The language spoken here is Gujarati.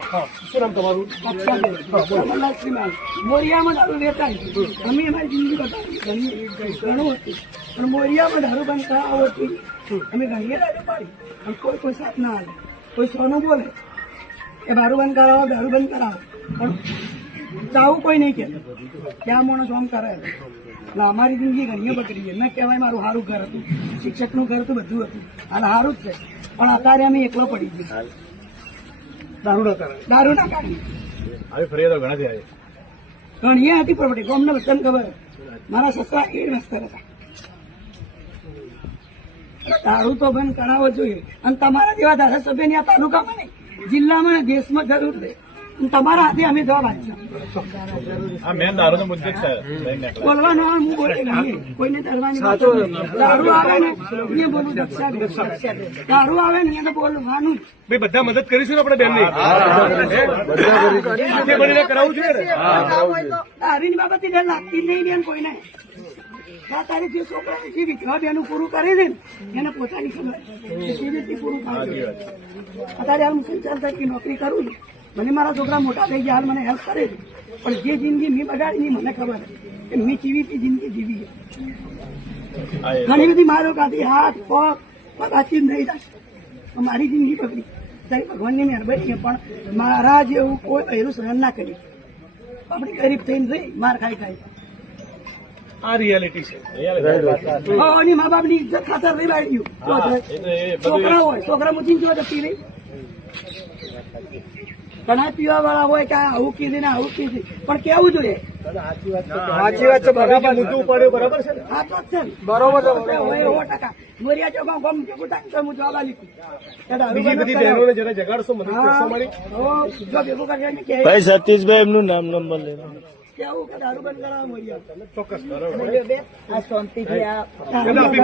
શું નામ તમારું? મોરિયામાં દારૂ વેચાય. અમે અમારી જિંદગી બતાવી ઘણું હતું, પણ મોરિયામાં દારૂ બંધ કરાવો હતી. અમે ઘણીએ દારૂ પાડી, અને કોઈ સાથ ના આવે, કોઈ સોનું બોલે કે દારૂ બંધ કરાવો, દારૂ બંધ કરાવો, પણ ચાવું કોઈ નહીં કે આ માણસ આમ કરે. એટલે અમારી જિંદગી ઘણીઓ બગડી ગઈ. મેં કહેવાય મારું સારું ઘર હતું, શિક્ષકનું ઘર હતું, બધું હતું, અને સારું જ છે, પણ અત્યારે અમે એકલો પડી ગયો. દારૂ ના કરે. દારૂ ના કાઢી આવી ફરિયાદો ઘણા થયા છે. ઘણી હતી પ્રોપર્ટી અમને બધાને ખબર. મારા સસરા એ રસ્તે હતા. દારૂ તો બંધ કરાવવો જોઈએ, અને તમારા જેવા ધારાસભ્યની આ તાલુકામાં નહીં, જિલ્લામાં, દેશમાં જરૂર છે. તમારા હાથે અમે જવાબ આપીશું. આ મેન દારૂનો મુદ્દો છે. બોલવાનો હું બોલે નહીં, કોઈને ડરવાની વાત નથી. દારૂ આવે ને એ બોલું દક્ષા, દારૂ આવે ને એને બોલવાનું. ભાઈ બધા મદદ કરીશું ને આપણે બેનની. સાથે મળીને કરાવવું જોઈએ ને. દારૂની બાબતથી ડર લાગતી જ નહીં બેન કોઈને. તારે જે છોકરા જે વિધવા બેનું પૂરું કરે છે ને એને પોતાની ખબર કે કેવી રીતે પૂરું કરે છે. અત્યારે હાલ હું સંચાર તરીકે નોકરી કરું છું. મને મારા છોકરા મોટા થઈ ગયા, હાલ મને હેલ્પ કરે છે, પણ જે જિંદગી મેં બગાડી મને ખબર કે મેં કેવી જિંદગી જીવી છે. ઘણી બધી મારો કાઢી હાથ પગ પગાથી નહીં થાય, મારી જિંદગી બગડી. ત્યારે ભગવાનની મહેરબાની છે, પણ મારા જેવું કોઈ પહેલું સહન ના કરી. આપણે ગરીબ થઈને રહી માર ખાઈ આ રિયાલિટી છે. અને મા બાપ ની ઇજ્જત ખાતર રહી બાળી ગયું. છોકરા હોય, છોકરા મૂકીને જો જતી રહી. ઘણા પીવા વાળા હોય કે આવું કીધી ને આવું કીધી, પણ કેવું જોઈએ. સાચી વાત છે. બરાબર મુદ્દો ઉપાડ્યો બરાબર છે ને. હા તો જ છે ને. બરોબર હોય 100%. મોરિયા ચોક ગમ ભેગું થાય તો હું જવાબ આપી બીજી બધી બહેનોને જરા જગાડશો, મદદ કરશો મારી. જો ભેગું કરીને કે ભાઈ સતીશભાઈ એમનું નામ નંબર લેવાનો. કેવું કે દારૂ બંધ કરાવો મોરિયા. ચોક્કસ આ શાંતિથી આ આપી